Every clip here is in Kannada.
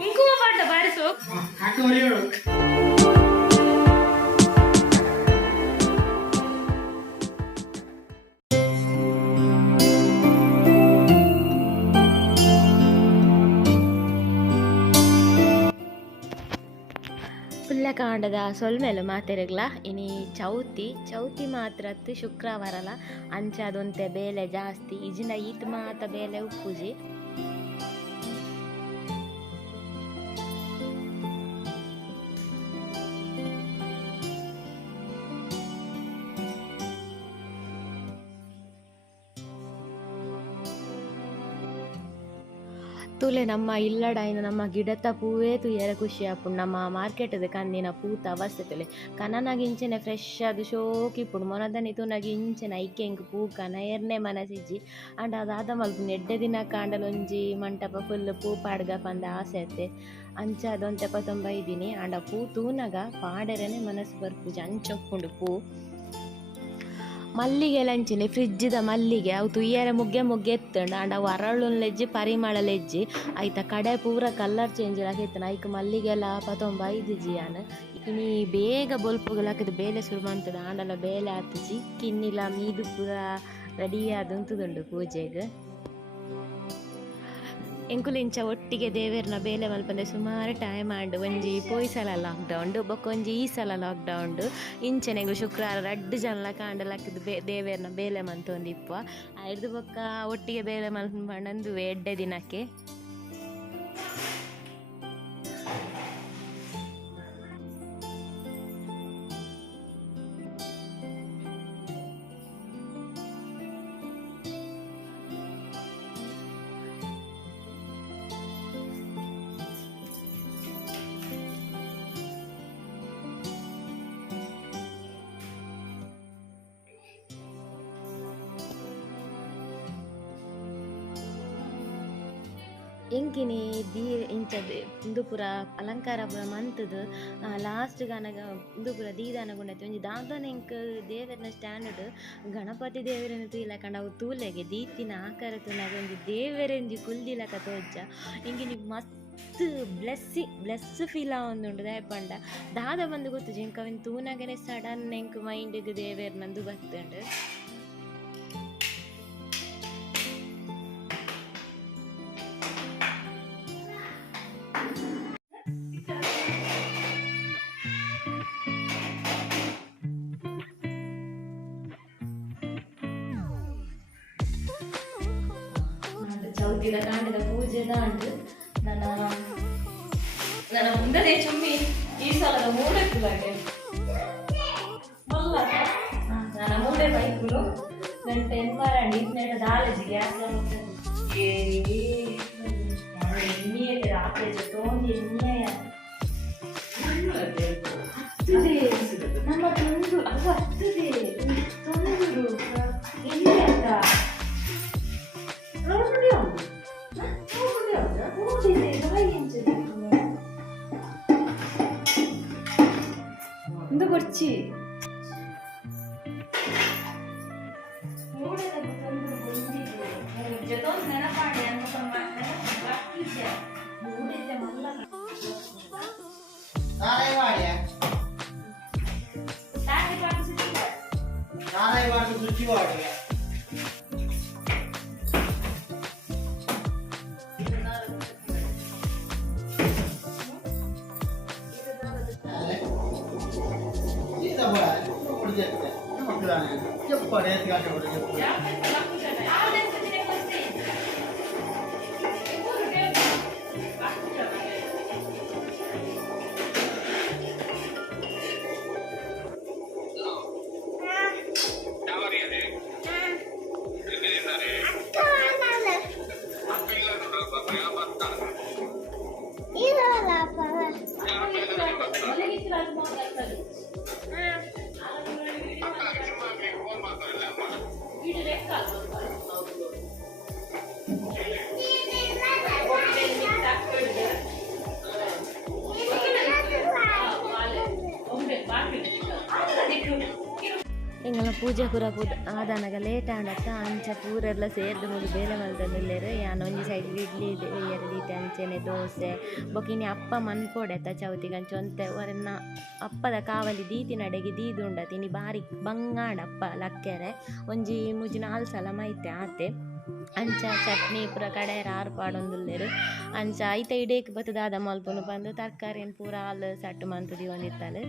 ಕುಂಕುಮ ಪಾಠ ಬಾರಿಸು ಕಾಂಡದ ಸೊಲ್ಮೆಲು ಮಾತೆರೆಗ್ಲ ಇನಿ ಚೌತಿ ಮಾತ್ರ ಶುಕ್ರವಾರಲ ಅಂಚಾದೊಂತೆ ಬೇಲೆ ಜಾಸ್ತಿ ಇಜಿನ ಈತ್ ಮಾತ ಬೇಲೆ ಉಪ್ಪುಜಿ ತುಲೆ ನಮ್ಮ ಇಲ್ಲಡಾಯಿನ ನಮ್ಮ ಗಿಡತ ಪೂವೇ ತುಯ್ಯರ ಖುಷಿ ಆಪುಂಡು ನಮ್ಮ ಮಾರ್ಕೆಟ್ದ ಕಂದಿನ ಪೂತ ಅವಸ್ಥೆ ತುಲೆ ಕನನಾಗಿ ಇಂಚೆನೆ ಫ್ರೆಶ್ ಅದು ಶೋಕಿಪ್ಪುಂಡು ಮೊನದನಿ ತೂನಾಗಿ ಇಂಚೆನ ಐಕೆ ಇಂಕ್ ಪೂಕನ ಎರ್ನೆ ಮನಸಿಜ್ಜಿ ಅಂಡ್ ಅದಾದ ಮಲ್ಪ ಎಡ್ಡೆ ದಿನ ಕಾಂಡಲೊಂಜಿ ಮಂಟಪ ಫುಲ್ ಪೂ ಪಾಡ್ಗ ಪಂದ ಆಸೆ ಅತ್ತೆ ಅಂಚ ಅದೊಂದು 75 ಅಂಡ ಪೂ ತೂನಗ ಪಾಡೆರನೆ ಮನಸ್ಸು ಬರ್ಪುಜಿ ಅಂಚೊಪ್ಪುಂಡು ಪೂ ಮಲ್ಲಿಗೆ ಲಂಚಿನಿ ಫ್ರಿಜ್ಜಿದ ಮಲ್ಲಿಗೆ ಅವು ತುಯ್ಯರೆ ಮುಗ್ಗೆ ಎತ್ತಂಡು ಅಂಡ್ ಅವು ಅರಳುಲೆಜ್ಜಿ ಪರಿಮಳಲೆಜ್ಜಿ ಐತ ಕಡೆ ಪೂರ ಕಲರ್ ಚೇಂಜ್ ಆಕೈತನ ಐಕ್ ಮಲ್ಲಿಗೆಲ್ಲ 75 ಜಿಯಾನ ಇನಿ ಬೇಗ ಬೊಲ್ಪುಗಳಾಕಿದ ಬೇಲೆ ಶುರು ಮಾಡ್ತದ ಆಂಡಲ ಬೇಲೆ ಹತ್ತಿಜಿ ಕಿನ್ನಿಲ ಮೀದು ಪೂರ ರೆಡಿ ಆದಂತುದುಂಡು ಪೂಜೆಗೆ ಎಂಕುಲು ಇಂಚ ಒಟ್ಟಿಗೆ ದೇವೇರ್ನ ಬೇಲೆ ಮಲ್ಪಂದೆ ಸುಮಾರು ಟೈಮ್ ಆಂಡು ಒಂಜಿ ಪೋಯಿ ಸಲ ಲಾಕ್ಡೌನ್ ಬೊಕ್ಕೊಂಜಿ ಈ ಸಲ ಲಾಕ್ಡೌನ್ ಇಂಚೆನೆಂಗು ಶುಕ್ರವಾರ 2 ಜನಲ ಕಾಂಡಲಾಕಿದ್ದು ದೇವೇರ್ನ ಬೇಲೆ ಮಂತೊಂದಿಪ್ಪ ಐದು ಬೊಕ್ಕ ಒಟ್ಟಿಗೆ ಬೇಲೆ ಮಲ್ಪಂಡು ಎಡ್ಡೆ ದಿನಕ್ಕೆ ಎಂಕಿನಿ ಇಂಚ ಇಂದು ಪೂರ ಅಲಂಕಾರ ಪೂರ ಮಂತುದು ಲಾಸ್ಟ್ ಗನಗ ಇಂದು ಪೂರ ದೀದಾನಗುಂಡೈತಿ ಒಂಜಿ ದಾದಾನ ಎಂಕ್ ದೇವರನ ಸ್ಟ್ಯಾಂಡರ್ಡ್ ಗಣಪತಿ ದೇವರನ್ನು ತೂಯಿಲಕಂಡ ಅವು ತೂಲೆಗೆ ದೀತಿನ ಆಕಾರ ತೂನಾಗ ಒಂಜಿ ದೇವರೆಂಜಿ ಕುಲ್ದಿಲಕ ತೋಜ ಇಂಕಿನಿ ಮಸ್ತ್ ಬ್ಲೆಸ್ ಫೀಲ್ ಆವೊಂದುಂಡು ದಯಪಂಡ ದಾದ ಬಂದು ಗೊತ್ತು ಇಂಕ ಅವಿನ ತೂನಾಗನೆ ಸಡನ್ ಎಂಕ್ ಮೈಂಡ್ಗೆ ದೇವೇರ್ನಂದು ಬರ್ತುಂಡು ಚೌತಿದ ಕಾಂಡದ ಪೂಜೆ ದಾಂಡು ನನ್ನ ಮುಂದನೆ ಚುಮ್ಮಿ ಈ ಸಲದ ಮೂಡೆ ಕುಲಾಗೆ ನನ್ನ ಮೂಡೆ ಬೈಕುಲು ಗಂಟೆ ಎಂಬಾರಂಡಿ ನೆಡ ದಾಲಜಿ ಗ್ಯಾಸ್ ಎಣ್ಣೆ ರಾತ್ರಿ ಜೊತೆ ಎಣ್ಣೆಯ ನಮ್ಮ ತಂದು ಅದು ಹತ್ತದೆ ತಂದು ಎಣ್ಣೆ ಅಂತ ಬರ್ಚಿ ಪೂಜೆ ಪೂರ ಆದನಾಗ ಲೇಟ್ ಆಂಡತ್ತ ಅಂಚ ಪೂರೆಲ್ಲ ಸೇರ್ದು ಮುಗಿ ಬೇಲೆ ಮಲ್ತಂದಿಲ್ಲೇರು ಯಾನು ಒಂಜಿ ಸೈಡ್ ಇಡ್ಲಿ ಎರಡೀತೆ ಅಂಚೆನೆ ದೋಸೆ ಬೊಕಿನಿ ಅಪ್ಪ ಮನ್ಪೊಡೆತ್ತ ಚೌತಿಗೆ ಅಂಚ ಒಂತೆ ಒರನ್ನ ಅಪ್ಪದ ಕಾವಲಿ ದೀತಿ ನಡೆಗೆ ದೀದು ಉಂಡತಿ ಇನಿ ಬಾರಿ ಬಂಗಾಂಡ ಅಪ್ಪ ಲಕ್ಕೆರೆ ಒಂಜಿ ಮುಜಿ 4 ಸಲ ಮೈತೆ ಆತೆ ಅಂಚ ಚಟ್ನಿ ಪೂರ ಕಡೆಯರ ಆರ್ಪಾಡೊಂದುಲ್ಲೆರು ಅಂಚ ಐತೆ ಇಡೇಕ್ ಬತ್ತದಾದ ಮಲ್ಪುನು ಬಂದು ತರಕಾರಿಯನ್ನು ಪೂರ ಹಾಲು ಸಟ್ಟು ಮಂತುದಿ ಒಂದಿತ್ತಲು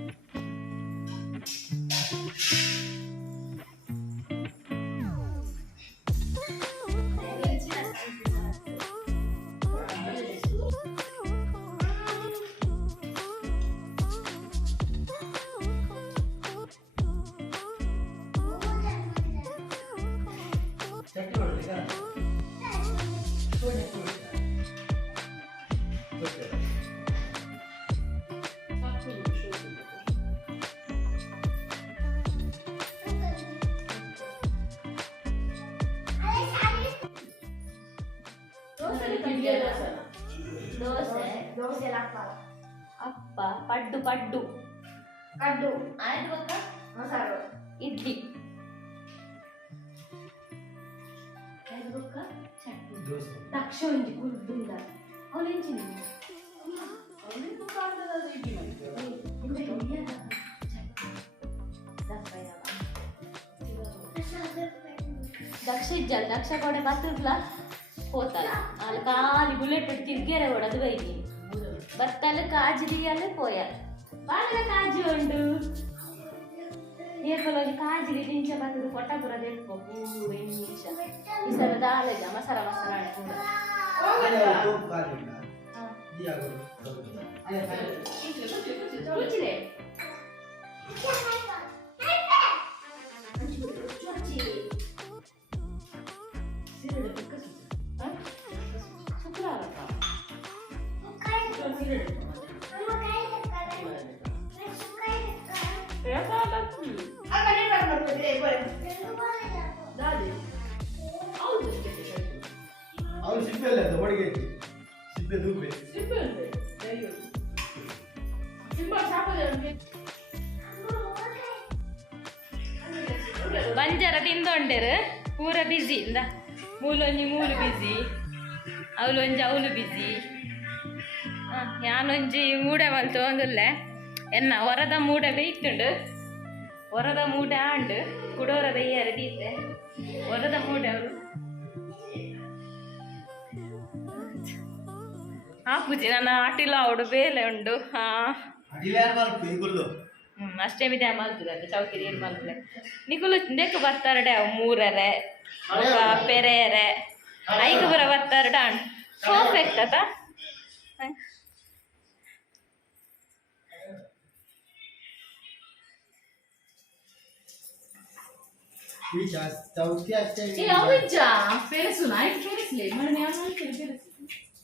ದೋಸೆ ಅಪ್ಪ ಪಡ್ಡು ಪಡ್ಡು ಕಡ್ಡು ಆಯ್ತು ಬೊಕ್ಕ ಮಸಾರು ಇಡ್ಲಿ ಆಯ್ತು ಬೊಕ್ಕ ಚಟ್ನಿ ದಕ್ಷ ಒಂಜಿ ಕುರ್ದುಂಡ ಅವಳೆಂಚಿ ದಕ್ಷ ಇಜ್ಜಲ್ಲ ದಕ್ಷ ಕೊಡೆ ಬತ್ತುಗ್ಲ ಹೋತಲ್ಲ ಅಲ್ಲಿ ಖಾಲಿ ಬುಲೆಟ್ ಬಿಟ್ಟು ತಿರ್ಗೇರೆ ಹೊಡದು ಬೈದಿ ಬತ್ತಲ್ಲ ಕಾಜಿ ದಿಯಲ್ಲ ಪೋಯ ಬಾಳ ಕಾಜಿ ಉಂಡು ಏರ್ಪಲೊಂದು ಕಾಜಿಗೆ ದಿಂಚ ಬಂದು ಕೊಟ್ಟಪುರ ತೆಕ್ಕೋ ಪೂರ ನಿಮಿಷ ಈ ಸಲ ದಾಲೆಗ ಮಸಾಲ ಕೂಡ ಅವ್ರು ಸಿಪ್ಪೆ ಇಲ್ಲ ಒಳಗೆ ಸಿಪ್ಪೆ ದೂಪೆ ಬಂಜಾರ ತಿಂದೊಂಡೇರು ಪೂರ ಬಿಸಿ ಇಂದ ಮೂಲೊಂಜಿ ಮೂಲು ಬಿಸಿ ಅವಳೊಂಜಿ ಅವಳು ಬಿಸಿ ಯಾನೊಂಜಿ ಮೂಡೆ ಮಲ್ತು ಒಂದುಲ್ಲೆ ಎನ್ನ ಹೊರದ ಮೂಡೆ ಬೇಯ್ತುಂಡು ಹೊರದ ಮೂಡೆ ಆಂಡು ಕುಡೋರದ ಇಯರ ದೀತೆ ಹೊರದ ಮೂಡೆ ಅವರು ಆ ಪೂಜೆ ನನ್ನ ಆಟಿಲ ಅವಡು ಬೇಲೆ ಉಂಡು ಅಷ್ಟೇ ಮಿದೆ ಮಲ್ತದೆ ಚೌಕಿರಿ ಏನು ಮಲ್ತದೆ ನಿಕುಲು ನೆಕ್ ಬರ್ತಾರಡೆ ಅವು ಮೂರರೆ ಪೆರೆರೆ ಐದು ಬರ ಬರ್ತಾರಡ ಪರ್ಫೆಕ್ಟ್ ಅತ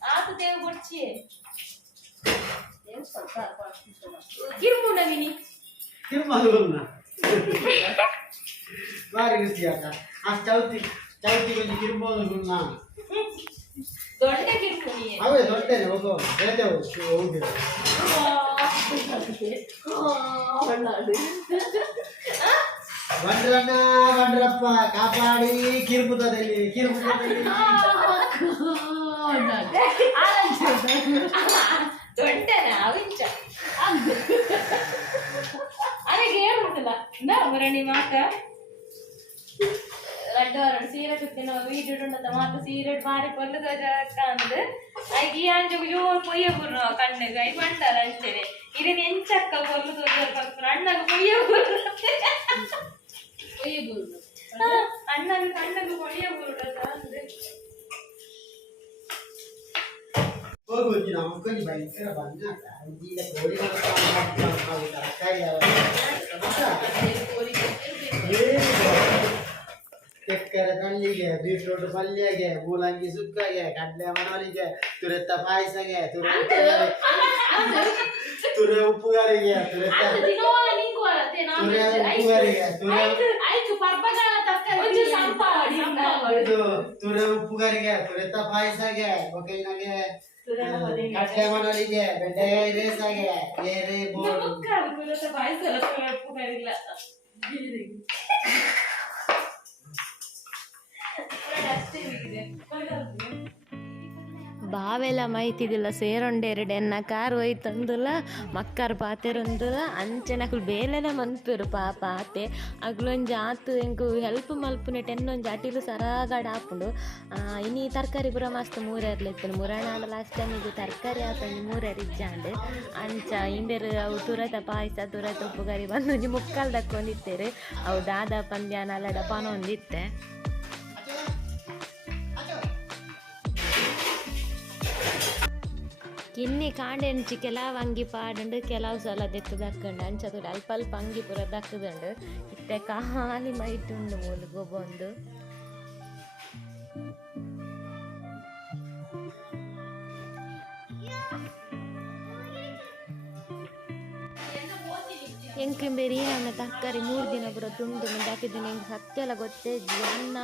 ಆತು ದೇವು ಕೊಡ್ಚಿ ಕಿರುಮುಂಡ ನೀನಿ ಕಿರುಮಲುನ್ನ ಬಾರಿ ರುಚಿಯಾಕ ಆ ಚೌತಿ ಕೊಂಚ ಕಿರುಮಲುನ್ನ ದೊಡ್ಡ ಕಿರುಮುನಿ ಅವೇ ದೊಡ್ಡನೆ ಹೋಗೋ ಬೇರೆ ಹೋಗಿ ಬಂದ್ರಣ್ಣ ಬಂದ್ರಪ್ಪ ಕಾಪಾಡಿ ಕಿರುಪುತದಲ್ಲಿ ದೊಡ್ಡನ ಅವಿಂಚ ಅದಕ್ಕೆ ಹೇಳ್ಬಿಟ್ಟಿಲ್ಲ ಮರಣಿ ಮಾತ ರಡ್ಡು ಸೀರೆ ಸುತ್ತಿನ ವೀಡಿಯೋಂಡ ಮಾತ ಸೀರೆ ಬಾರಿ ಕೊಲ್ಲದ ಅಂದು ಐಗೆ ಈ ಅಂಜು ಇವ್ರು ಪೊಯ್ಯ ಗುರು ಕಣ್ಣಿಗೆ ಐ ಬಂಡಾರ ಅಂತೇಳಿ ಇದನ್ನ ಎಂಚಕ್ಕ ಕೊಲ್ಲದು ಅಣ್ಣಗ ಪೊಯ್ಯ ಗುರು ಅಣ್ಣಗ ಕಣ್ಣಗ ಪೊಯ್ಯ ಗುರು ಅಂದ್ರೆ ಹೋಗಿ ನಾವು ಕೊಂಚ ಭಯಂಕರ ಬಂದಾಗ ಈಗ ಕೋಳಿ ತರಕಾರಿ ಕೆಕ್ಕರೆ ಕಳ್ಳಿಗೆ ಬೀಟ್ರೂಟ್ ಪಲ್ಯಗೆ ಮೂಲಂಗಿ ಸುಕ್ಕಗೆ ಕಡ್ಲೆ ಮಣಲಿಗೆ ತುರೆತ್ತ ಪಾಯಸಗೆ ತುರೆ ಉಪ್ಪುಗಾರಿಗೆ ತುರೆ ಉಪ್ಪುಗಾರಿಗೆ ತುರೆತ್ತ ಪಾಯಸಗೆ ಬೊಕೈನಗೆ ಕಡ್ಲೆ ಮಣಲಿಗೆ ಬೆಂಡೆ ರೇಸಾಗೆ ಬೇರೆ ಬೋರ್ಡ್ ಬಾವೆಲ್ಲ ಮೈತಿದಿಲ್ಲ ಸೇರೊಂಡೆರಡು ಎನ್ನ ಕಾರ್ ಹೋಯ್ತಂದುಲ ಮಕ್ಕರ್ ಪಾತೆರೊಂದುಲ ಅಂಚೆನಕುಲು ಬೇಲೆಲ್ಲ ಮನ್ಪೆರು ಪಾಪ ಆತೆ ಅಗ್ಲೊಂಜಿ ಆತು ಎಂಕು ಹೆಲ್ಪ್ ಮಲ್ಪುನೆ ಟೆನ್ನೊಂಜಿ ಅಟಿಲು ಸರಾಗಡ ಆಪುಂಡು ಇನಿ ತರಕಾರಿ ಪೂರ ಮಸ್ತ್ ಮೂರೆರ್ಲಿತ್ತು ಮುರಣಾಡ ಲಾಸ್ಟ್ ಟೈಮ್ ಇದು ತರಕಾರಿ ಆತಂಜಿ ಮೂರೆರ್ ಇಜ್ಜಾಂಡು ಅಂಚ ಇಂದೆರ್ ಅವು ತುರತ ಪಾಯಸ ತುರತ ಉಪ್ಪುಗರಿ ಬಂದೊಂಜಿ ಮುಕ್ಕಾಲ್ ದಕ್ಕೊಂಡಿತ್ತೇರು ಅವು ದಾದ ಪಂದ್ಯ ನಲ್ಲಡ ಪನೊಂದಿತ್ತೆ ಕಿನ್ನಿ ಕಾಂಡೆಂಚಿ ಕೆಲವು ಅಂಗಿ ಪಾಡುಂಡು ಕೆಲವು ಸಲ ದೆತ್ತು ದಕ್ಕಂಡು ಅಂಚದು ಅಲ್ಪ ಅಲ್ಪ ಅಂಗಿ ಪೂರ ದಕ್ಕದುಂಡು ಇತ್ತೆ ಖಾಲಿ ಮೈಟುಂಡು ಮೂಲು ಗೊಬ್ಬೊಂದು ಎಂಕ್ಲು ಬೇರೆ ನನ್ನ ತರಕಾರಿ 3 ದಿನ ಪೂರ ತುಂಡು ಮುಂದೆ ಹಾಕಿದ್ದೀನಿ ಹೆಂಗೆ ಸತ್ತೆಲ್ಲ ಗೊತ್ತೇಜ್ಜಿ ಅನ್ನ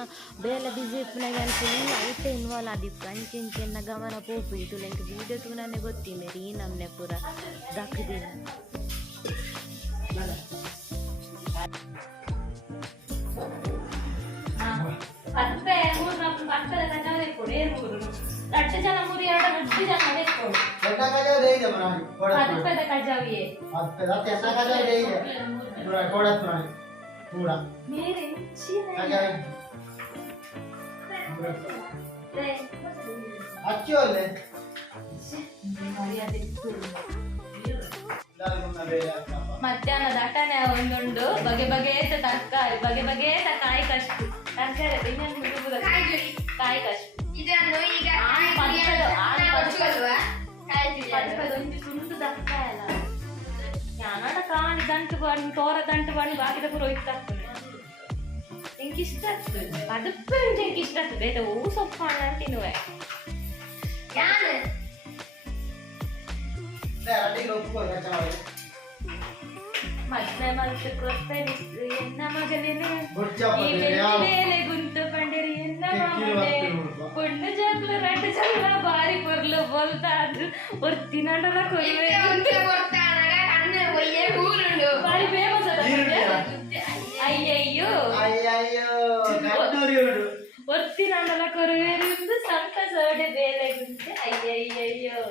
ಬೇಲೆ ಬಿಸಿ ಇಪ್ಪನಾಗ ಫುಲ್ ಐತೆ ಇನ್ವಾಲ್ವ್ ಆದಿತ್ತು ಅಂಚಿನ ಗಮನ ಪೋಪು ಇದು ಎಂಕ್ ವೀಡಿಯೋ ತೂನೇ ಗೊತ್ತಿ ಮೇರಿ ನಮ್ಮನೆ ಪೂರ ದಕ್ಕದಿನ ರಟ್ಟು ಜನ ಮುರಿ 2 ಜನ ಬೇಕು छोटा कजाव दे दे मरानी 10 ರೂಪಾಯಿ ಕಜಾವಿಯೇ 10 रात ऐसा कजाव दे दे पूरा कोड़ा मरानी पूरा मेरे चीरे कजाव अच्छी होले ಮಧ್ಯಾಹ್ನದ ಅಟನೆ ಒಂದೊಂದು ಬಗೆ ಬಗೆಯ ತರಕಾರಿ ಬಗೆ ಬಗೆಯ ಕಾಯಿ ಕಷ್ಟು ತರಕಾರಿ ಇನ್ನೊಂದು ಕಾಯಿ ಕಷ್ಟು ಇದನ್ನು ಈಗ ಸುಂಟು ದಕ್ಕಾಯಲ್ಲ ಯಾನಡ ಕಾಣಿ ದಂಟು ಬಣ್ಣಿ ತೋರ ದಂಟು ಬಣ್ಣಿ ಬಾಕಿದ ಪೂರ ಹೋಯ್ತಾಗ್ತದೆ ಎಂಕ್ ಇಷ್ಟ ಆಗ್ತದೆ ಕಡುಪೆ ಉಂಟು ಎಂಕ್ ಇಷ್ಟ ಆಗ್ತದೆ ಬೇರೆ ಹೂ ಸೊಪ್ಪು ಹಣ್ಣು ಅಂತ ತಿನ್ನುವೆ ಮದ್ವೆ ಮಲ್ತು ಕೊಡ್ತೇನೆ ಎನ್ನ ಮಗಲೇನೆ ಈ ಗುಂತು ಪಂಡಿರಿ ಎನ್ನ ಮಗನೇ ಪೊಣ್ಣು ಜಗ್ಲು 2 ಜಗ್ಲ ಬಾರಿ ಪೊರ್ಲು ಬೋಲ್ತಾದ್ರು ಒರ್ತಿನಂಡಲ ಕೊಯ್ವೆ ಬಾರಿ ಫೇಮಸ್ ಅದ ಅಯ್ಯಯ್ಯೋ ಒರ್ತಿನಂಡಲ ಕೊರುವೆರು ಸಂತ ಸೋಡೆ ಬೇಲೆ ಗುಂತೆ ಅಯ್ಯಯ್ಯಯ್ಯೋ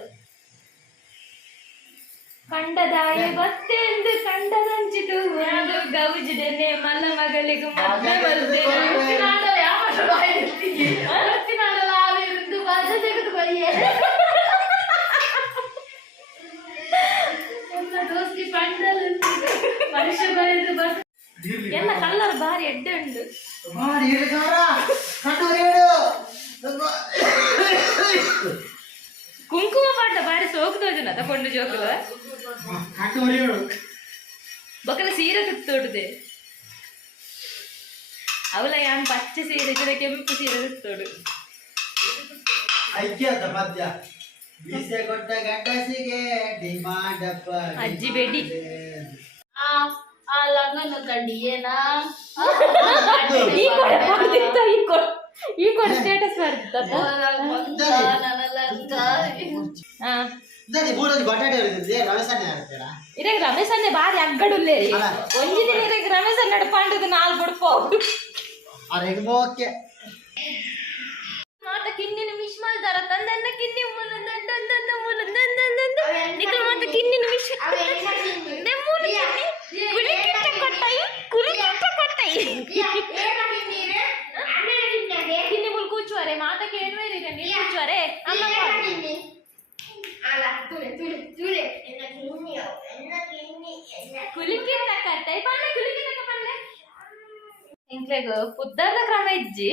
ಕಂಡದಾಯ ಬತ್ತೆಂದು ಕಂಡದಂಚಿತು ಒಂದು ಗೌಜಿದೆನೆ ಮಲ್ಲ ಮಗಳಿಗೂ ಮದ್ವೆ ಬಲ್ದೆ ದೋಸ್ತಿ ಪಂಡಲ್ ಮನುಷ್ಯ ಬರೆದು ಬಸ್ ಎಲ್ಲ ಕಲ್ಲರ್ ಬಾರಿ ಎಡ್ಡೆ ಉಂಡು ಕುಂಕುಮ ಪಾಠ ಬಾರಿ ಸೋಕ್ತೋಜನ ತಕೊಂಡು ಜೋಕುಲ ಬೊಕಲ ಸೀರೆ ಸುತ್ತೋಡುದೆ ಅವಳ ಯಾನ್ ಪಚ್ಚೆ ಸೀರೆ ಕೂಡ ಕೆಂಪು ಸೀರೆ ಸುತ್ತೋಡು ಅಜ್ಜಿ ಬೇಡಿ ಲಗ್ನ ಕಂಡಿಯೇನಾ ಈ ಕೊಡ ಸ್ಟೇಟಸ್ ಇರಗೆ ರಮೇಶ್ ಅನ್ನೆ ಬಾರಿ ಅಗ್ಗಡುಲ್ಲೇ ಒಂಜಿ ದಿನ ಇರಗೆ ರಮೇಶ್ ಅನ್ನೆ ಪಾಂಡದು 4 ಬುಡ್ಪೋ ಮಾತ ಕಿನ್ನಿನ ವಿಶ್ ಮಾಡ್ತಾರ ತಂದನ್ನ ಕಿನ್ನಿ ಮೂಲ ದಂದ ಮೂಲ ನಿಕಲ ಮಾತ ಕಿನ್ನಿನ ವಿಶ್ ಕುಲಿಕಿಟ್ಟ ಕೊಟ್ಟೈ ಕಿನ್ನಿ ಮೂಲ ಕೂಚುವರೆ ಮಾತ ಕೇಳುವರೆ ನೀ ಕೂಚುವರೆ ಅಮ್ಮ ಕುಲಿಕಿಟ್ಟ ಕಟ್ಟೈ ಪಂಡ ಕುಲಿಕಿಟ್ಟ ಪಂಡ ಇಂಕ್ಲೆಗ್ ಪುದ್ದರ್ದ ಕ್ರಮ ಇಜ್ಜಿ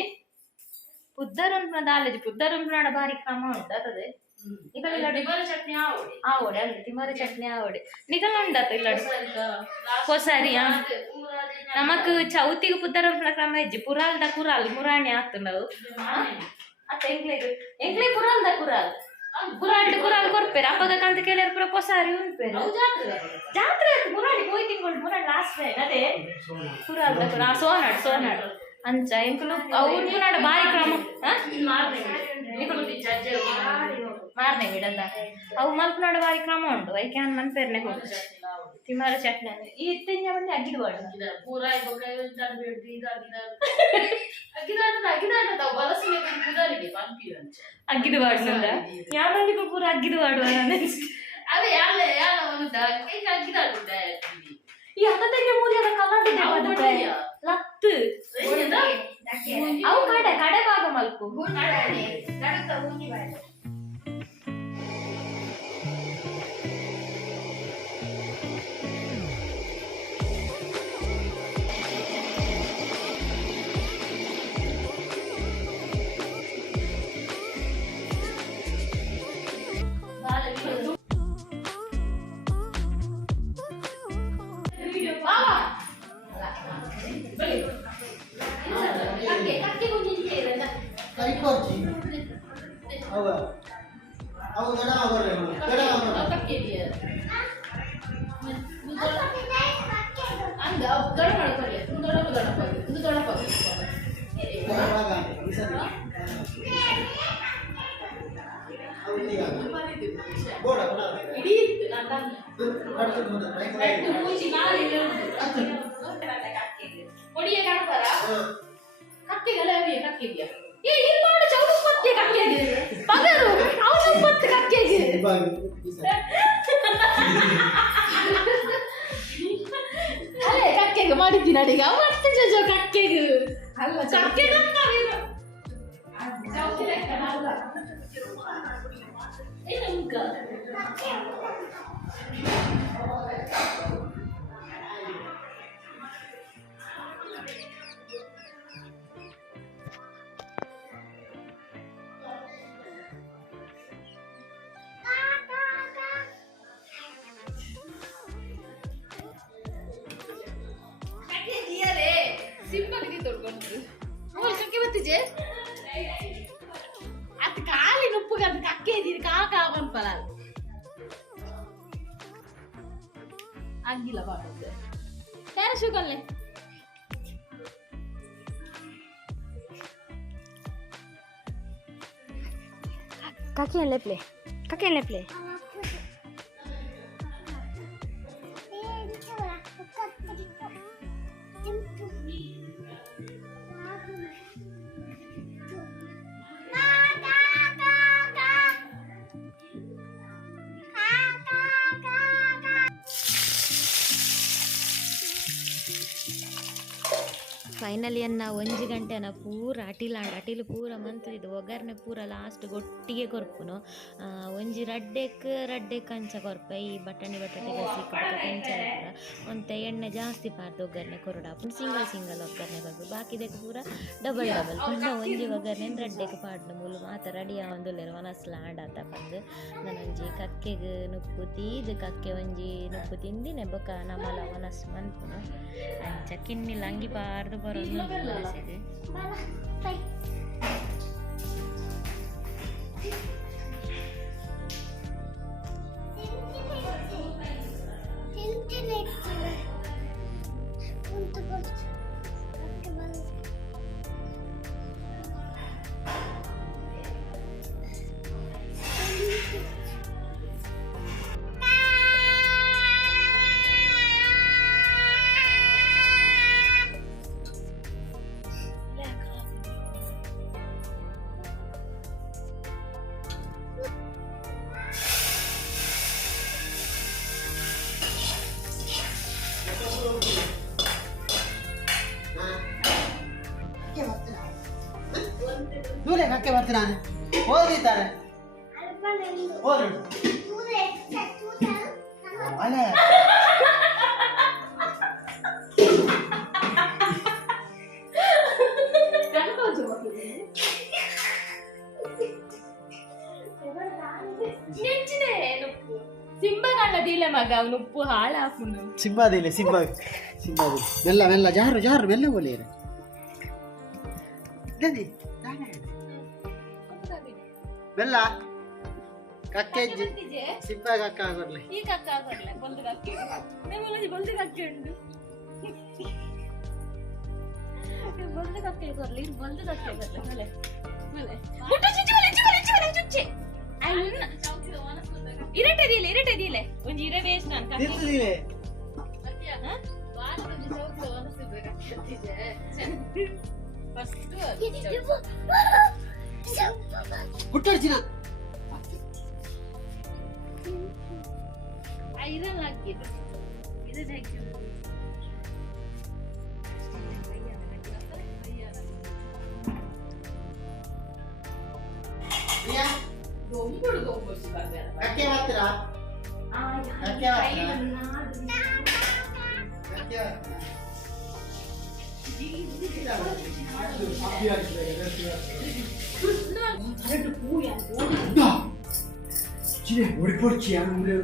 ಪುದ್ದರಂಪನ ದಾಲೆಜಿ ಪುದ್ದರಂಪನಾಡ ಬಾರಿ ಕ್ರಮ ಉಂಟು ಅತದೆ ತಿಮರಿ ಚಟ್ನಿ ಆವಡೆ ಅಲ್ಲಿ ತಿಮರಿ ಚಟ್ನಿ ಆವಡೆ ನಿಕಲ್ ಉಂಡತ ಇಲ್ಲಡು ಕೊಸರಿ ನಮಕ್ ಚೌತಿಗೆ ಪುದ್ದರಂಪನ ಕ್ರಮ ಇಜ್ಜಿ ಪುರಾಲ್ದ ಕುರಾಲ್ ಮುರಾಣಿ ಆತು ನಾವು ಅತ್ತ ಎಂಕ್ಲೆ ಕುರಾಲ್ದ ಕುರಾಲ್ ಕುರಾಲ್ ಕೊರ್ಪೇರ ಅಪ್ಪಗ ಕಂತ ಕೇಳಿರ ಪುರ ಪೊಸಾರಿ ಉಂಪೇರು ಜಾತ್ರೆ ಆಯ್ತು ಮುರಾಣಿ ಹೋಯ್ ತಿಂಗಳು ಮುರಾಣಿ ಲಾಸ್ಟ್ ಟೈಮ್ ಅದೇ ಕುರಾಲ್ದ ಕುರಾ ಸೋನಾಡ್ ಅಂಚ ಎಂಕಲು ಅವ್ರು ನಾಡ ಬಾರಿ ಕ್ರಮ ಮಾರ್ನೆ ಬಿಡಲ್ಲ ಅವು ಮಲ್ಪನಾಡ ಬಾರಿ ಕ್ರಮ ಉಂಟು ಐ ಕ್ಯಾನ್ ಮನ್ಪೇರ್ನೆ ಹೋಗಿ ತಿಮ್ಮರ ಚಟ್ನಿ ಈ ತಿಂಜ ಬಂದು ಅಗ್ಗಿದ ಬಾಡ ಪೂರ ಅಗ್ಗಿದ ಬಾಡ್ಸಂದ ಯಾವನಿಗೂ ಪೂರ ಅಗ್ಗಿದ ಬಾಡುವ ಅದೇ ಯಾಳೆ ಯಾಳ ಒಂದು ಅಗ್ಗಿದ ಈ ಹತ್ತಕ್ಕೆ ಮೂಲ್ಯದ ಕಲಾವಿದೆ ಲತ್ತು ಅವು ಕಡೆ ಕಡೆ ಭಾಗ ಮಲ್ಪು ಕಕ್ಕೆಗೆ ಮಾಡಿದ್ದೀನಿ ಅಡಿಗೆ ಮತ್ತೆ ಜಜೋ ಕಕ್ಕೆಗೆ ಅಲ್ಲ ಕಕ್ಕೆಗೆ ಅದು ಕಾಲಿ ನುಪ್ಪುಗೆ ಅದು ಕಕ್ಕೆ ಇದ್ದೀರಿ ಕಾಕಾಗನ್ಪಲ ಆಗಿಲ್ಲ ಬಾಟದ್ದು ಯಾರ ಶುಗಲ್ಲೆ Kakek leple. Kakek leple. Finally ಅನ್ನ 1 ಗಂಟೆನ ಪೂರ ಅಟಿಲು ಪೂರ ಮಂತ್ರಿದು ಒಗ್ಗರಣೆ ಪೂರ ಲಾಸ್ಟ್ ಒಟ್ಟಿಗೆ ಕೊರ್ಪುನು ಒಂಜಿ ರಡ್ಡೆಕ್ ಅಂಚ ಕೊರ್ಪ ಈ ಬಟಾಣಿ ಗಸಿ ಕೆಂಚ ಒಂತೆ ಎಣ್ಣೆ ಜಾಸ್ತಿ ಪಾರ್ದು ಒಗ್ಗರಣೆ ಕೊರಡಾಪುನು ಸಿಂಗಲ್ ಒಗ್ಗರಣೆ ಕೊರ್ಪು ಬಾಕಿದಕ್ಕೆ ಪೂರ ಡಬಲ್ ಪಂಡ ಒಂಜಿ ಒಗ್ಗರಣೆ ರಡ್ಡೆಕ್ ಪಾಡ್ನ ಮೂಲು ಮಾತ ರೆಡಿ ಆವಂದುಲ್ಲೇರು ವನಸ್ಲ ಆಡಾತ ಬಂದು ನಾನೊಂಜಿ ಕಕ್ಕೆಗೆ ನುಪ್ಪು ತೀದು ಕಕ್ಕೆ ಒಂಜಿ ನುಪ್ಪು ತಿಂದಿನೆ ಬೊಕ ನಮಲ ವನಸ್ ಮನ್ಪುನು ಅಂಚ ಕಿನ್ನಿಲ್ಲ ಅಂಗಿ ಪಾರ್ದು ಬರೋದು ದೂಲೆ ಕಕ್ಕೆ ಬರ್ತೀನಿ ನಾನು ಓದಿದ್ದಾರೆ ಓದು ಅಲೆ ಸಿಂಬಗಣ್ಣದಿಲ್ಲ ಮಗ ಉಪ್ಪು ಹಾಳಾಪುನು ಸಿಂಬಾದಿಲ್ಲ ಮೆಲ್ಲ ಜಾರು ಮೆಲ್ಲ ಒಲೆಯರೆ ಬೆಲ್ಲ ಕಕ್ಕೆ ಸಿಂಪ ಕಕ್ಕ ಆಗೋರ್ಲೆ ಈ ಕಕ್ಕ ಆಗೋರ್ಲೆ ಬಲ್ದು ಕಕ್ಕೆ ಬಲ್ದು ಕಕ್ಕೆ ಉಂಟು ಬಲ್ದು ಕಕ್ಕೆ ಕೊರ್ಲಿ ಬಲ್ದು ಕಕ್ಕೆ ಕೊರ್ಲೆ ಮಲೆ ಮಲೆ ಚುಚ್ಚಿ ಇರಟದಿಲ್ಲ ಒಂಜಿ ಇರ ವೇಸ್ಟ್ ನಾನು ತಿರ್ತಿದಿಲೆ ಹುಟ್ಟಡ್ಚಿನ ಐರನ್ ಹಾಕಿದ್ದು ಇದನ್ನ ಹಾಕಿದ್ದು ಕಕ್ಕೆ ಮಾತ್ರ ಓಡಿಪೋಡ್ಚಿ ಅಂದ್ರೆ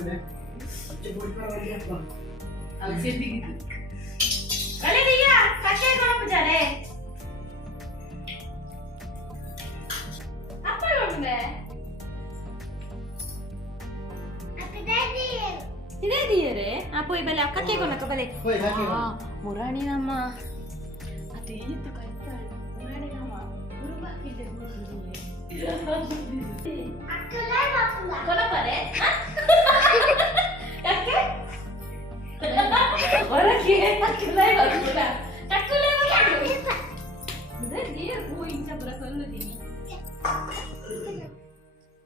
ಇದೇ ದಿಯರೆ ಪೋಯ್ ಬಲೆ ಅಕ್ಕಕ್ಕೆ ಕೊನಕ ಬಲೆ ಮುರಾಣಿ ನಮ್ಮ ಅದೇ ಮುರಾಣಿ ನಮ್ಮ ಕೊನಪರೆ ಯಾಕೆ ಹೊರಗೆ ಅಕ್ಕಲೈ ಬರುವುದ ಅಕ್ಕಲೈ ಬರುವುದು ಇದೇ ದಿಯರ್ ಹೂ ಇಂಚ ಬರ ಕೊಲ್ಲುದೀನಿ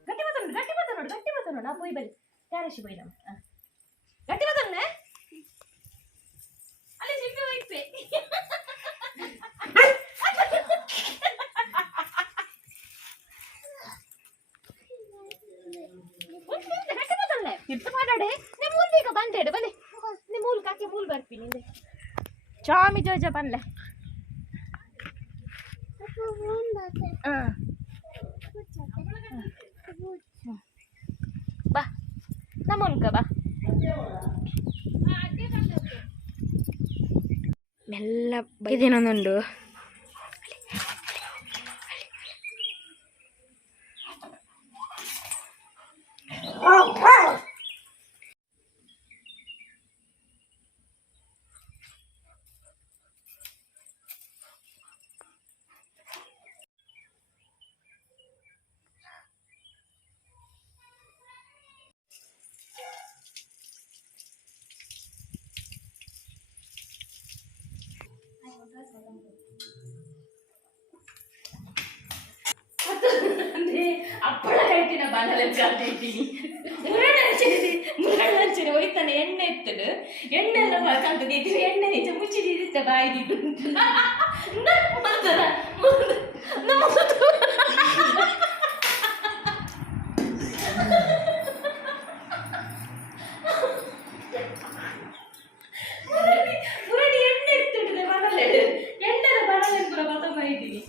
ಗಟ್ಟಿ ಮಾತಾಡು ನಾ ಪೋಯ್ ಬಲೆ ಕ್ಯಾರಶಿ ಬೈ ನಮ್ಮ ಗಟ್ಟಿ ಮಾತಾಡ್ನೆ ಅಲ್ಲಿ ಸಿಪ್ಪೆ ಹೋಯ್ಪೆ ಗಟ್ಟಿ ಮಾತಾಡ್ನೆ ತಿರ್ತು ಮಾತಾಡೆ ನಿಮ್ಮ ಮೂಲ್ ಬೇಗ ಬಂದೇಡು ಬಲೆ ನಿಮ್ಮ ಮೂಲ್ ಕಾಕಿ ಮೂಲ್ ಬರ್ಪಿ ನಿಂದೆ ಚಾಮಿ ಜೋಜ ಬನ್ಲೆ ಬಾ ನಮ್ಮ ಉನ್ಕ ಬಾ ಮೆಲ್ಲ ಇದೇನೊಂದುಂಡು ಅಪ್ಪಳ ಹೇಳ್ತೀನಿ ಬಾನಲೆ ಕಲ್ತಿದ್ದೀನಿ ಮುರಳಂಚಿನ ಹೋಯ್ತಾನೆ ಎಣ್ಣೆ ಎತ್ತದು ಎಣ್ಣೆ ಎಲ್ಲ ಕಲ್ತಿದ್ದು ಎಣ್ಣೆ ನಿಜ ಮುಚ್ಚಿದಿರುತ್ತೆ ಬಾಯಿದಿದ್ದು ಮುರಡಿ ಎಣ್ಣೆ ಎತ್ತಿಟ್ಟಿದೆ ಬಾನಲೆ ಎಣ್ಣೆದ ಬಾನಲೆ ಪುರ ಬತ ಬಾಯಿದ್ದೀನಿ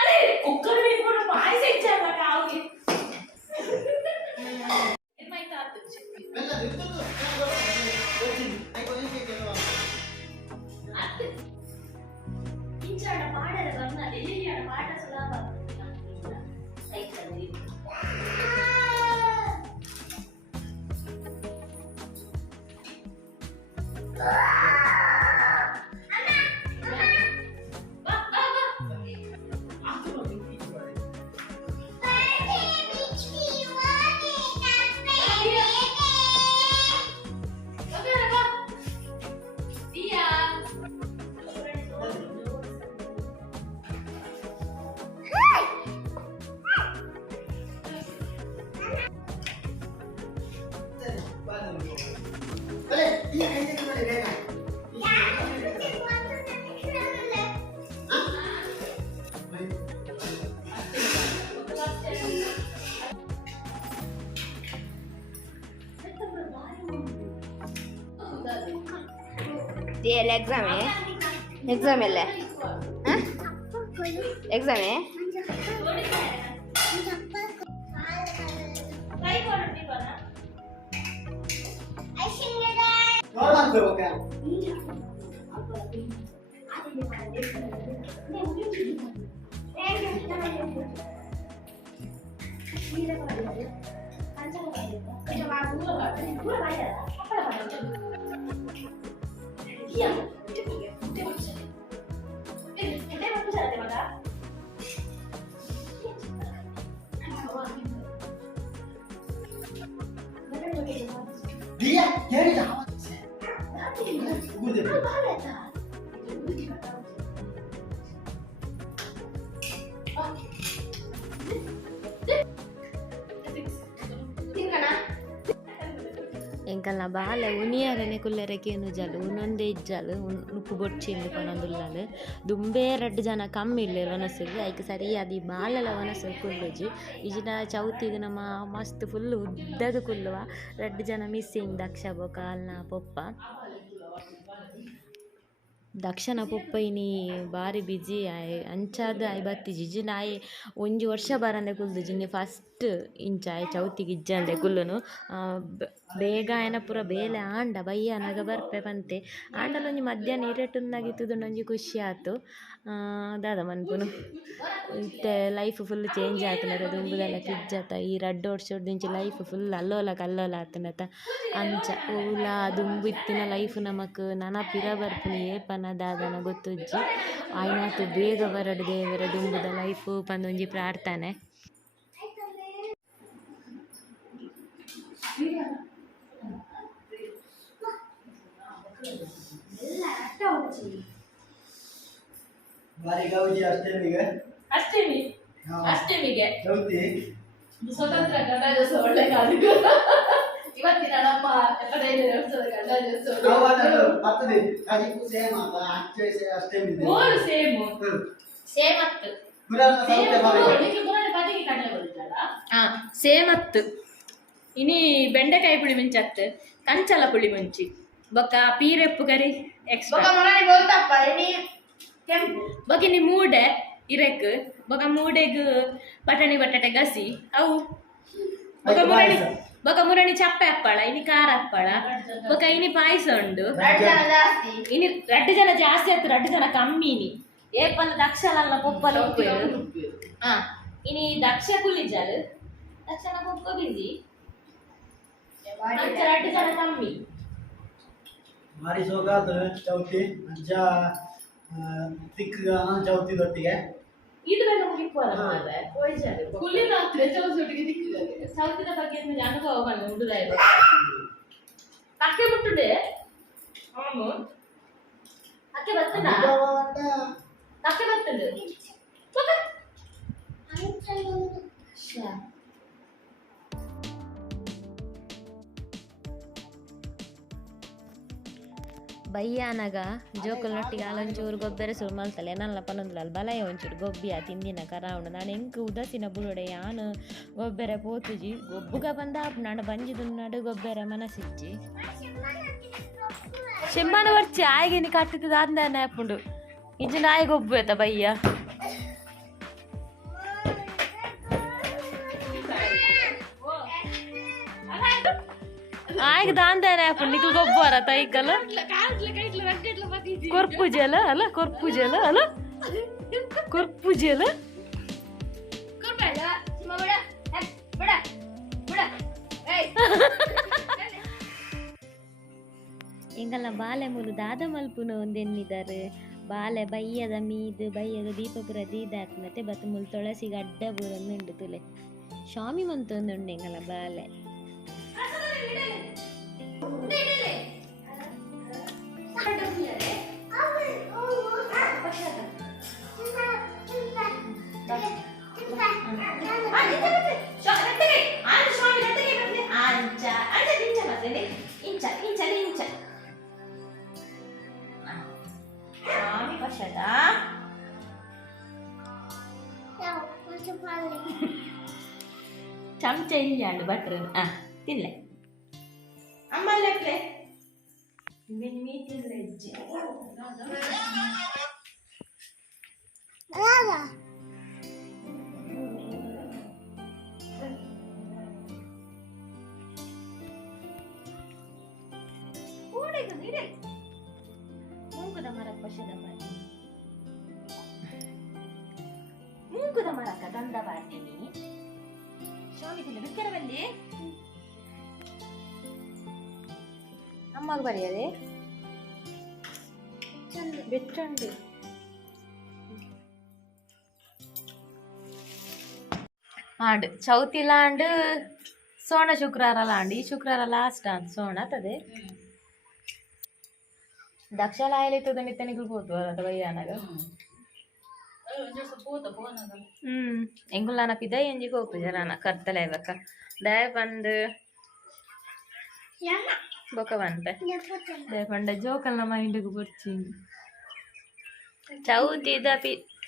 ಅರೆ ಕುಕ್ಕರ್ ಹಿಡ್ಕೊಂಡು ಪಾಯಸ ಇಚ್ಚಲ್ಲ ಕಾವಿಗೆ ಇಂಚಾಡ ಪಾಡದ ಬನ್ನ ಎಲ್ಲಿಯಾಡ ಪಾಠ ಸುಲಭ ಎಲ್ಲ ಎಕ್ಸಾಮ್ ಎಲ್ಲ ಎಕ್ಸಾಮೇ Dia, dia ಎಂಕಲ್ನ ಬಾಲೆ ಉನಿಯರನೆ ಕುಲ್ಲೆರಕೇನು ಜಲು ಉನ್ನೊಂದೇ ಇಜ್ಜಲು ಉಪ್ಪು ಬೊಚ್ಚಿಂದು ಕೊನೊಂದುಲ್ಲಲು ದುಂಬೇ 2 ಜನ ಕಮ್ಮಿ ಇಲ್ಲೆ ಒನಸುಗೆ ಐಕ್ ಸರಿ ಅದು ಈ ಬಾಲೆಲ ಒನಸು ಕುಲ್ಲುಜಿ ಇಜಿನ ಚೌತಿಗೆ ನಮ್ಮ ಮಸ್ತ್ ಫುಲ್ ಉದ್ದದ ಕುಲ್ಲುವ 2 ಜನ ಮಿಸ್ಸಿಂಗ್ ದಕ್ಷ ಬೊಕ ಅಲ್ನ ಪೊಪ್ಪ ದಕ್ಷನ ಪೊಪ್ಪ ಇನಿ ಬಾರಿ ಬಿಜಿ ಆಯ್ ಅಂಚಾದ ಆಯ್ ಬತ್ತಿಜಿ ಇಜಿನ ಆಯ್ 1 ವರ್ಷ ಬರಂದೆ ಕುಲ್ದು ಜಿನ್ನೆ ಫಸ್ಟ್ ಇಂಚ ಆಯ್ ಚೌತಿಗೆ ಇಜ್ಜಂದೆ ಕುಲ್ಲುನು ಬೇಗ ಆಯನ ಪೂರ ಬೇಲೆ ಆಂಡ ಬಯ್ಯನಗ ಬರ್ಪೆ ಪಂತೆ ಆಂಡಲೊಂಜಿ ಮಧ್ಯಾಹ್ನ ಇರೆಟುನ್ನಾಗಿತ್ತುದೊಂಜಿ ಖುಷಿ ಆಯ್ತು ದಾದ ಮನ್ಪುನು ಇತ್ತೆ ಲೈಫ್ ಫುಲ್ ಚೇಂಜ್ ಆತನದ ದುಂಬುದೆಲ್ಲ ಕಿಜ್ಜತ್ತ ಈ ರಡ್ಡು ವರ್ಷದಿಂಚಿ ಲೈಫ್ ಫುಲ್ ಅಲ್ಲೋಲ ಕಲ್ಲೋಲ ಆತನತ ಅಂಚ ಓಲ ದುಂಬು ಇತ್ತಿನ ಲೈಫ್ ನಮಕ್ ನನಪಿರ ಬರ್ಪುನಿ ಏಪನ ದಾದನ ಗೊತ್ತುಜ್ಜಿ ಆಯ್ನಾತು ಬೇಗ ಬರಡು ದೇವರ ದುಂಬುದ ಲೈಫ್ ಪಂದೊಂಜಿ ಪ್ರಾರ್ಥನೆ. ಬಾರಿ ಗೌಜಿ ಅಷ್ಟಮಿಗೆ ಚೌತಿ ಸ್ವತಂತ್ರ ಗಣರಾಜ್ಯೋತ್ಸವ ಒಳ್ಳೆ ಕಾಲ ಇವತ್ತಿನ ನಮ್ಮ 75ನೇ ವರ್ಷದ ಗಣರಾಜ್ಯೋತ್ಸವ ಬರ್ತದೆ ಅದಕ್ಕೂ ಸೇಮ್ ಅಷ್ಟೇಮ್ ಇದೆ ಗೋಲ್ ಸೇಮ್ ಅತ್ತು ಸೇಮ್ ಅತ್ತು ಇನಿ ಬೆಂಡೆಕಾಯಿ ಪುಳಿ ಮುಂಚತ್ತು ಕಂಚಲ ಪುಳಿ ಮುಂಚಿ ಬೊಕ್ಕ ಪೀರೆಪ್ಪು ಕರಿ ಎಕ್ಸ್ಟ್ರಾ ಬೊಕ್ಕ ಇನಿ ಮೂಡೆ ಇರೆಕ್ ಬೊಕ ಮೂಡೆಗ್ ಬಟಾಣಿ ಬಟಾಟೆ ಗಸಿ ಅವು ಬೊಕ ಮುರಣಿ ಚಪ್ಪೆ ಅಪ್ಪಳ ಇನಿ ಖಾರ ಅಪ್ಪಳ ಬೊಕ ಇನಿ ಪಾಯಸ ಉಂಡು ಇನಿ 2 ಜನ ಜಾಸ್ತಿ ಆಯ್ತು 2 ಜನ ಕಮ್ಮಿನಿ ಏಪಲ್ಲ ದಕ್ಷಲಲ್ಲ ಪೊಪ್ಪಲ ಉಪ್ಪು ಇನಿ ದಕ್ಷ ಕುಲಿಜಲ್ ದಕ್ಷನ ಪೊಪ್ಪ ಬಿಸಿ 2 ಜನ ಕಮ್ಮಿ ಭಾರಿ ಸೋಗಾದ ಚೌತಿ ಅಜ್ಜ ತಿಕ್ಕ ಚೌತಿ ದೊಟ್ಟಿಗೆ ಇದು ಬೇಗ ಮುಗಿಪೋಲ್ಲ ಮಾರ್ರೆ ಕೊಯ್ಜಾಡು ಕುಲ್ಲಿ ರಾತ್ರಿ ಚೌತಿಗೆ ದಿಕ್ಕಿದ್ದಾರೆ ಚೌತಿನ ಬಗ್ಗೆ ಅನುಭವ ಬಂದು ಉಂಡುದಾಯ ಅಕ್ಕೆ ಬಿಟ್ಟುಡೆ ಅವನು ಅಕ್ಕೆ ಬರ್ತನಾ ಅಕ್ಕೆ ಬರ್ತದೆ ಬಯ್ಯಾನಗ ಜೋಕಲ್ನೊಟ್ಟಿಗೆ ಅಲ್ಲೊಂಚೂರು ಗೊಬ್ಬರ ಸುರು ಮಲ್ತಲೆ ನಲ್ಲ ಪನೊಂದುಲ ಬಲಯ ಒಂಚೂರು ಗೊಬ್ಬಿಯ ತಿಂದಿನ ಕರಾವಣ ನಾನು ಎಂಕ್ ಉದಸಿನ ಬುರುಡೆ ಯಾನು ಗೊಬ್ಬರ ಪೋತುಜಿ ಗೊಬ್ಬುಗ ಬಂದ ನಾನು ಬಂಜಿದು ನಡು ಗೊಬ್ಬರ ಮನಸ್ಸಿಜ್ಜಿ ಶೆಮ್ಮನ ವರ್ಚಿ ಆಯ್ಗೆನಿ ಕಟ್ಟಿದ ಅಂದಾನೆ ಹಾಪುಂಡು ಇಜ್ಜು ನಾಯಿ ಗೊಬ್ಬು ಆಯ್ತ ಬಯ್ಯ ಆಯ್ಗೆ ದಾಂದಾನೆ ಹಾಪುಂಡು ನಿಕ್ಲು ಗೊಬ್ಬರ ತೈಕಲ್ಲ ಕೊರ್ಪುಜಲ ಅಲ್ಲ ಕೊರ್ಪುಜಲ ಅಲ್ಲ ಕೊರ್ಪುಜಲ ಎಂಗಲ್ಲ ಬಾಲೆ ಮುಲು ದಾದ ಮಲ್ಪುನ ಒಂದೆನ್ನಿದ್ದಾರೆ ಬಾಲೆ ಬಯ್ಯದ ಮೀದು ಬಯ್ಯದ ದೀಪಪುರ ದೀದಾತ್ಮತೆ ಬತ್ತು ಮುಲ್ ತುಳಸಿ ಗಡ್ಡ ಬುರೊಂದುಂಡು ತುಲೆ ಶಾಮಿ ಮಂತೊಂದುಂಡು ಎಂಗಲ್ಲ ಬಾಲೆ ಚಮಚ ಇಲ್ಲಾಂಡು ಬಟ್ರ ತಿನ್ಲೆ ಅಮ್ಮ ಲೆಪ್ಲೆ ಮೀಟಿಲ್ಲ ಇಜ್ಜಿ ಮೂಗುದ ಮರ ಪಶದ ಬಾರಿ ಮೂಗುದ ಮರಕ ದಂಡ ಬಾರ್ತೀನಿ ಶೋಮಿತಿಲ್ಲ ಬಿಕ್ಕರವಲ್ಲಿ ಅಮ್ಮಗೆ ಬರೆಯದೆ ಬೆಚ್ಚಂಡು ಆಂಡ್ ಚೌತಿಲಾಂಡ್ ಸೋಣ ಶುಕ್ರವಾರಲಾಂಡ್ ಈ ಶುಕ್ರವಾರ ಲಾಸ್ಟ್ ಅಂತ ಸೋಣ ತದೆ ದಕ್ಷಲಾಯಲಿತ್ತದ ನಿತ್ತನಿಗೂ ಹೋತು ಅದ ಬಯ್ಯಾನಾಗ ಎಂಗುಲ್ ನನಪಿದ ಎಂಜಿಗೆ ಹೋಗ್ತದೆ ಜನ ಕರ್ತಲೆ ಇವಾಗ ದಯ ಬಂದು ಬೊಕ ಬಂತೆ ದೇಪಂಡ ಜೋಕಲ್ನ ಮೈಂಡ್ಗೆ ಬರ್ಚಿಂದು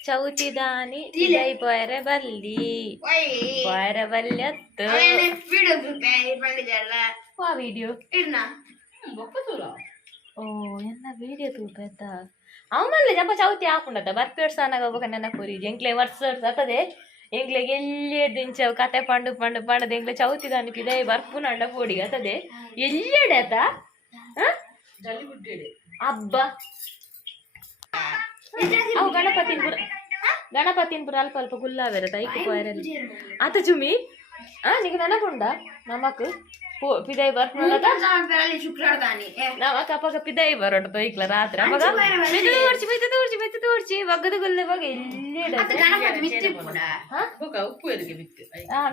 ಚೌತಿದಾನಿ ಇದೈ ಪೊಯರೆ ಬಲ್ಲಿ ಪೊಯರೆ ಬಲ್ಲಿ ಅತ್ತು ಆ ವಿಡಿಯೋ ಓ ಎನ್ನ ವಿಡಿಯೋ ತೂಪೆತ್ತ ಅವಮಲ್ಲ ಜಂಪ ಚೌತಿ ಹಾಕೊಂಡತ್ತ ಬರ್ಪೇಡ್ ಸಾನಾಗ ಹೋಗ್ಬೇಕ ನನ್ನ ಪುರಿ ಎಂಕ್ಲೆ ವರ್ಷ ಅತದೆ ಎಂಕ್ಲೆಗೆ ಎಲ್ಲಿ ದಿಂಚವ್ ಕತೆ ಪಂಡು ಎಂಕ್ಲೆ ಚೌತಿದಾನಿ ಪಿದೈ ಬರ್ಪು ನಂಡ ಪೋಡಿ ಅತದೆ ಎಲ್ಲಿಡೆ ಅತ ಹಬ್ಬ ಅವು ಗಣಪತಿನ್ ಪುರ ಅಲ್ಪ ಅಲ್ಪ ಗುಲ್ಲಾವೆರ ತೈಕು ಪೋಯರಲ್ಲಿ ಆತ ಚುಮಿ ನಿಗ ನೆನಪುಂಡ ನಮಕ್ ಪಿದೈ ಬರ್ಪು ನಮಕ್ ಅಪ್ಪಗ ಪಿದೈ ಬರೋಟ ತೊಯ್ಕ್ಲ ರಾತ್ರಿ ಅವಾಗ ಮೆತ್ತು ತೋಡ್ಚಿ ಒಗ್ಗದ ಗುಲ್ಲೆ ಬಗ್ಗೆ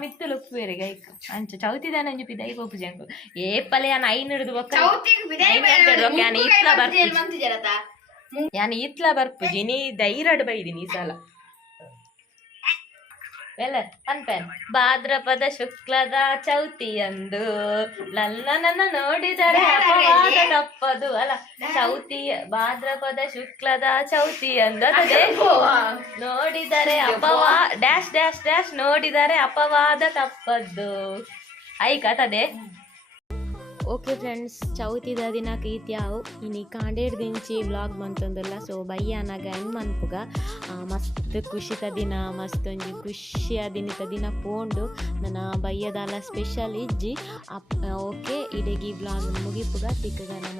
ಮಿತ್ತಲು ಉಪ್ಪು ಎರಿಗೆ ಐಕ್ ಅಂಚ ಚೌತಿದಾನ ಅಂಜು ಪಿದೈ ಗೋಪು ಜಂಕು ಏಪಲೆ ಯಾನ ಐನ್ ಹಿಡಿದು ಯಾನ ಇತ್ಲ ಬರ್ಪುಜಿ ನೀ ಧೈರ್ಯಡ್ ಬೈದಿನಿ ಈ ಸಲ ಅನ್ಪೇನ್ ಭಾದ್ರಪದ ಶುಕ್ಲದ ಚೌತಿಯಂದು ನನ್ನ ನೋಡಿದರೆ ಅಪವಾದ ತಪ್ಪದು ಅಲ್ಲ ಭಾದ್ರಪದ ಶುಕ್ಲದ ಚೌತಿಯಂದು ಅದೇ ನೋಡಿದರೆ ಡ್ಯಾಶ್ ನೋಡಿದರೆ ಅಪವಾದ ತಪ್ಪದ್ದು ಐಕತದೆ. ಓಕೆ ಫ್ರೆಂಡ್ಸ್, ಚೌತಿದ ದಿನಕ್ಕೆ ಇತ್ಯಾವು ಇನಿ ಕಾಂಡೇಡ್ ದಿಂಚಿ ವ್ಲಾಗ್ ಮಂತಂದಲ್ಲ. ಸೊ ಬಯ್ಯನಾಗ ಹೆಂಗೆ ಮನ್ಪುಗ ಮಸ್ತ್ ಖುಷಿತ ದಿನ, ಮಸ್ತ್ ಒಂಜಿ ಖುಷಿಯ ದಿನ ಪೋಂಡು ನನ್ನ ಬಯ್ಯದಲ್ಲ ಸ್ಪೆಷಲ್ ಇಜ್ಜಿ. ಓಕೆ, ಇಡಗಿ ವ್ಲಾಗ್ ಮುಗಿಪುಗ ತಿಕ್ಕಗ ನಮ್ಮ